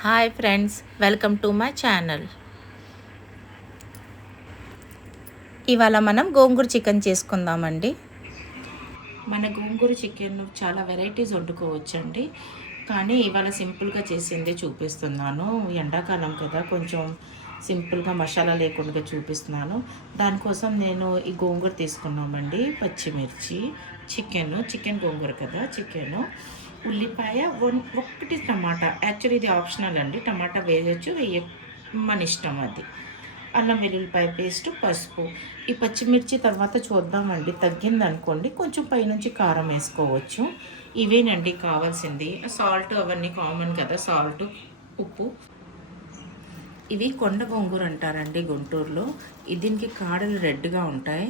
Hi friends, welcome to my channel. ఇవాళ మనం గోంగూర chicken చేసుకుందామండి. మన గోంగూర చికెన్ చాలా వెరైటీస్ వండుకోవచ్చండి, కానీ ఇవాళ సింపుల్గా చేసిందే చూపిస్తున్నాను. ఎండాకాలం కదా, కొంచెం సింపుల్గా మసాలా లేకుండా చూపిస్తున్నాను. దానికోసం నేను ఈ గోంగూర తీసుకున్నామండి. పచ్చిమిర్చి, చికెన్ గోంగూర కదా, ఉల్లిపాయ, ఒక్కటి టమాటా. యాక్చువల్లీ ఇది ఆప్షనల్ అండి, టమాటా వేయచ్చు, మన ఇష్టం అది. అల్లం వెల్లుల్లిపాయ పేస్ట్, పసుపు. ఈ పచ్చిమిర్చి తర్వాత చూద్దామండి, తగ్గిందనుకోండి కొంచెం పైనుంచి కారం వేసుకోవచ్చు. ఇవేనండి కావాల్సింది. సాల్ట్ అవన్నీ కామన్ కదా, సాల్ట్, ఉప్పు. ఇవి కొండ గోంగూర అంటారండి గుంటూరులో. దీనికి కాడలు రెడ్గా ఉంటాయి.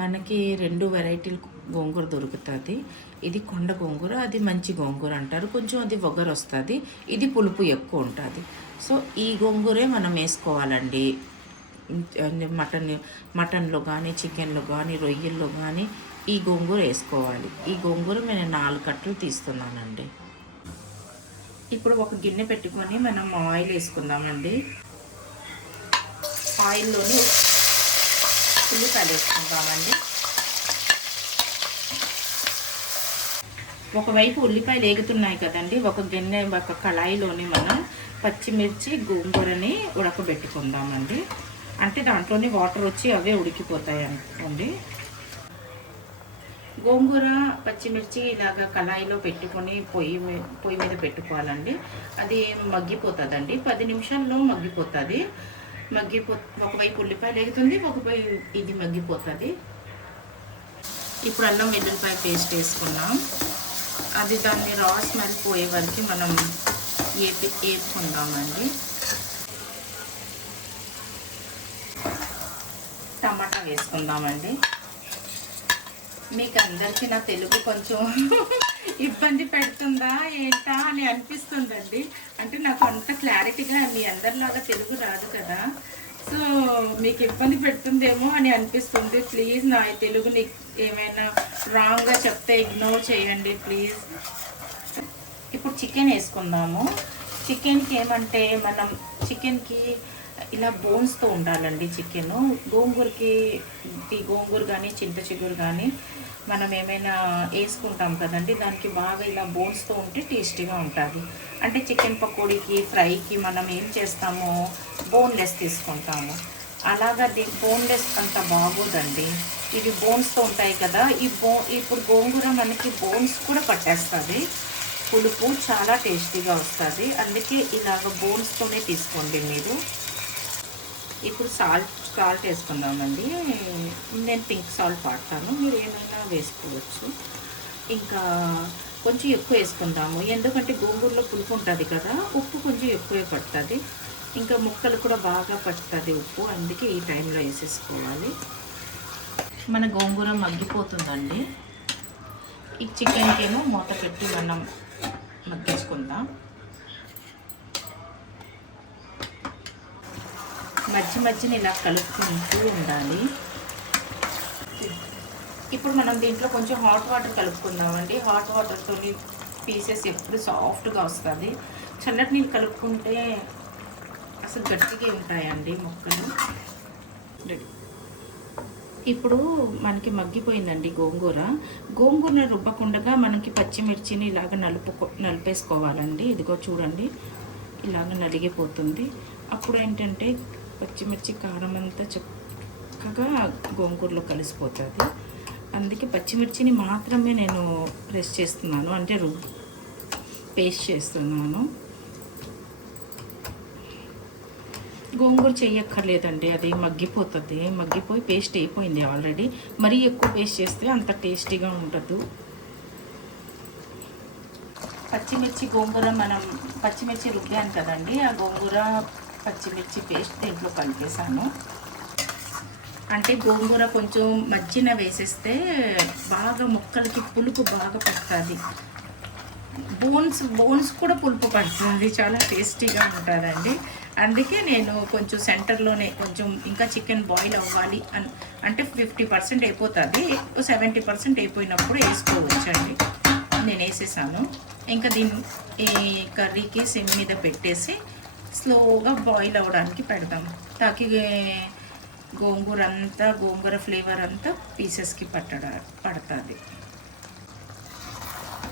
మనకి రెండు వెరైటీలు గోంగూర దొరుకుతుంది. ఇది కొండ గోంగూర, అది మంచి గోంగూర అంటారు. కొంచెం అది ఒగరు వస్తుంది, ఇది పులుపు ఎక్కువ ఉంటుంది. సో ఈ గోంగూరే మనం వేసుకోవాలండి. మటన్లో కానీ, చికెన్లో కానీ, రొయ్యల్లో కానీ ఈ గోంగూర వేసుకోవాలి. ఈ గోంగూర నేను 4 కట్టలు తీస్తున్నానండి. ఇప్పుడు ఒక గిన్నె పెట్టుకొని మనం ఆయిల్ వేసుకుందామండి. ఆయిల్లోని ఉల్లిపాయలు వేసుకుందామండి. ఒకవైపు ఉల్లిపాయలు వేగుతున్నాయి కదండి, ఒక కళాయిలోని మనం పచ్చిమిర్చి, గోంగూరని ఉడకబెట్టుకుందామండి. అంటే దాంట్లోని వాటర్ వచ్చి అవే ఉడికిపోతాయి అనుకోండి. గోంగూర, పచ్చిమిర్చి ఇలాగ కళాయిలో పెట్టుకొని పొయ్యి మీద పెట్టుకోవాలండి. అది మగ్గిపోతుందండి, 10 నిమిషాల్లో మగ్గిపోతుంది. ఒకవైపు ఉల్లిపాయలు వేగుతుంది, ఒకవైపు ఇది మగ్గిపోతుంది. ఇప్పుడు అల్లం వెల్లుల్లిపాయ పేస్ట్ వేసుకున్నాం. అది దాన్ని రా స్మెల్ పోయే వరకు మనం వేపుకుందామండి. టమాటా వేసుకుందామండి. మీకు అందరికీ నా తెలుగు కొంచెం ఇబ్బంది పెడుతుందా ఏంటా అని అనిపిస్తుందండి. అంటే నాకు అంత క్లారిటీగా మీ అందరిలాగా తెలుగు రాదు కదా, సో మీకు ఇబ్బంది పెడుతుందేమో అని అనిపిస్తుంది. ప్లీజ్ నా తెలుగుని ఏమైనా రాంగ్గా చెప్తే ఇగ్నోర్ చేయండి ప్లీజ్. ఇప్పుడు చికెన్ వేసుకుందాము. చికెన్కి ఏమంటే మనం చికెన్కి ఇలా బోన్స్తో ఉండాలండి చికెను. గోంగూర కానీ, చింత చిగురు కానీ మనం ఏమైనా వేసుకుంటాం కదండి, దానికి బాగా ఇలా బోన్స్తో ఉంటే టేస్టీగా ఉంటుంది. అంటే చికెన్ పకోడీకి, ఫ్రైకి మనం ఏం చేస్తామో బోన్లెస్ తీసుకుంటాము. అలాగా బోన్లెస్ అంత బాగోదండి. ఇవి బోన్స్తో ఉంటాయి కదా, ఇప్పుడు గోంగూర మనకి బోన్స్ కూడా పట్టేస్తుంది. పులుపు చాలా టేస్టీగా వస్తుంది. అందుకే ఇలాగ బోన్స్తోనే తీసుకోండి మీరు. ఇప్పుడు సాల్ట్ వేసుకుందామండి. నేను పింక్ సాల్ట్ వాడతాను, మీరు ఏమైనా వేసుకోవచ్చు. ఇంకా కొంచెం ఎక్కువ వేసుకుందాము, ఎందుకంటే గోంగూరలో పులుపు ఉంటుంది కదా, ఉప్పు కొంచెం ఎక్కువే పడుతుంది. ఇంకా ముక్కలు కూడా బాగా పడుతుంది ఉప్పు, అందుకే ఈ టైంలో వేసేసుకోవాలి. మన గోంగూర మగ్గిపోతుందండి. ఈ చికెన్కి ఏమో మూత పెట్టి మనం మగ్గించుకుందాం. మధ్యని ఇలా కలుపుకుంటూ ఉండాలి. ఇప్పుడు మనం దీంట్లో కొంచెం హాట్ వాటర్ కలుపుకుందామండి. హాట్ వాటర్తో పీసెస్ ఎప్పుడు సాఫ్ట్గా వస్తుంది. చల్లటి నీళ్ళు కలుపుకుంటే అసలు గట్టిగా ఉంటాయండి ముక్కలు. ఇప్పుడు మనకి మగ్గిపోయిందండి గోంగూర రుబ్బకుండా మనకి పచ్చిమిర్చిని ఇలాగ నలిపేసుకోవాలండి. ఇదిగో చూడండి, ఇలాగ నలిగిపోతుంది. అప్పుడు ఏంటంటే పచ్చిమిర్చి కారం అంతా చక్కగా గోంగూరలో కలిసిపోతుంది. అందుకే పచ్చిమిర్చిని మాత్రమే నేను ప్రెస్ చేస్తున్నాను, అంటే పేస్ట్ చేస్తున్నాను. గోంగూర చెయ్యక్కర్లేదండి, అది మగ్గిపోయి పేస్ట్ అయిపోయింది ఆల్రెడీ. మరీ ఎక్కువ పేస్ట్ చేస్తే అంత టేస్టీగా ఉండదు. పచ్చిమిర్చి రుబ్బాను కదండి, ఆ గోంగూర పచ్చిమిర్చి పేస్ట్ దీంట్లో కలిపేసాను. అంటే గోంగూర కొంచెం మజ్జిన వేసేస్తే బాగా ముక్కలకి పులుపు బాగా పడుతుంది. బోన్స్ కూడా పులుపు పడుతుంది, చాలా టేస్టీగా ఉంటుందండి. అందుకే నేను కొంచెం సెంటర్లోనే కొంచెం ఇంకా చికెన్ బాయిల్ అవ్వాలి అంటే 50% అయిపోతుంది, 70% అయిపోయినప్పుడు వేసుకోవచ్చండి. నేను వేసేసాను. ఇంకా దీన్ని ఈ కర్రీకి సిమ్ మీద పెట్టేసి స్లోగా బాయిల్ అవ్వడానికి పెడదాం. తాకి గోంగూర ఫ్లేవర్ అంతా పీసెస్కి పడుతుంది.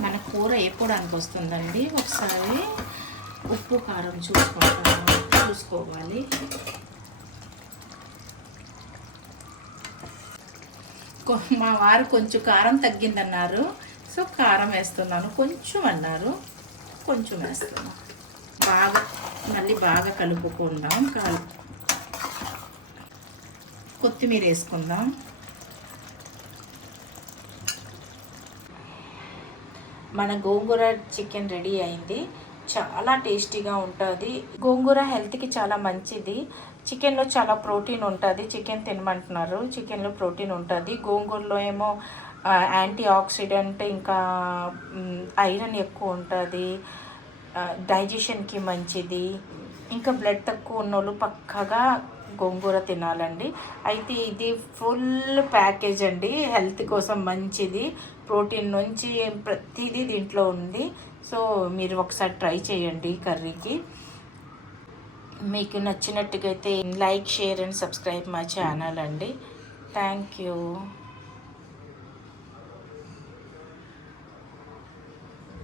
మన కూర వేపుకోవడానికి వస్తుందండి. ఒకసారి ఉప్పు కారం చూసుకోవాలి. మా వారు కొంచెం కారం తగ్గిందన్నారు, సో కారం వేస్తున్నాను. కొంచెం అన్నారు, కొంచెం వేస్తున్నాను. మళ్ళీ బాగా కలుపుకుందాం. కొత్తిమీర వేసుకుందాం. మన గోంగూర చికెన్ రెడీ అయింది. చాలా టేస్టీగా ఉంటుంది. గోంగూర హెల్త్కి చాలా మంచిది. చికెన్లో చాలా ప్రోటీన్ ఉంటుంది. చికెన్ తినమంటున్నారు. చికెన్లో ప్రోటీన్ ఉంటుంది. గోంగూరలో ఏమో యాంటీ ఆక్సిడెంట్, ఇంకా ఐరన్ ఎక్కువ ఉంటుంది. డైజెషన్కి మంచిది. ఇంకా బ్లడ్ తక్కువ ఉన్నోళ్ళు పక్కగా గోంగూర తినాలండి. అయితే ఇది ఫుల్ ప్యాకేజ్ అండి, హెల్త్ కోసం మంచిది. ప్రోటీన్ నుంచి ప్రతిదీ దీంట్లో ఉంది. సో మీరు ఒకసారి ట్రై చేయండి కర్రీకి. మీకు నచ్చినట్టుగైతే like, share and subscribe my channel అండి. Thank you.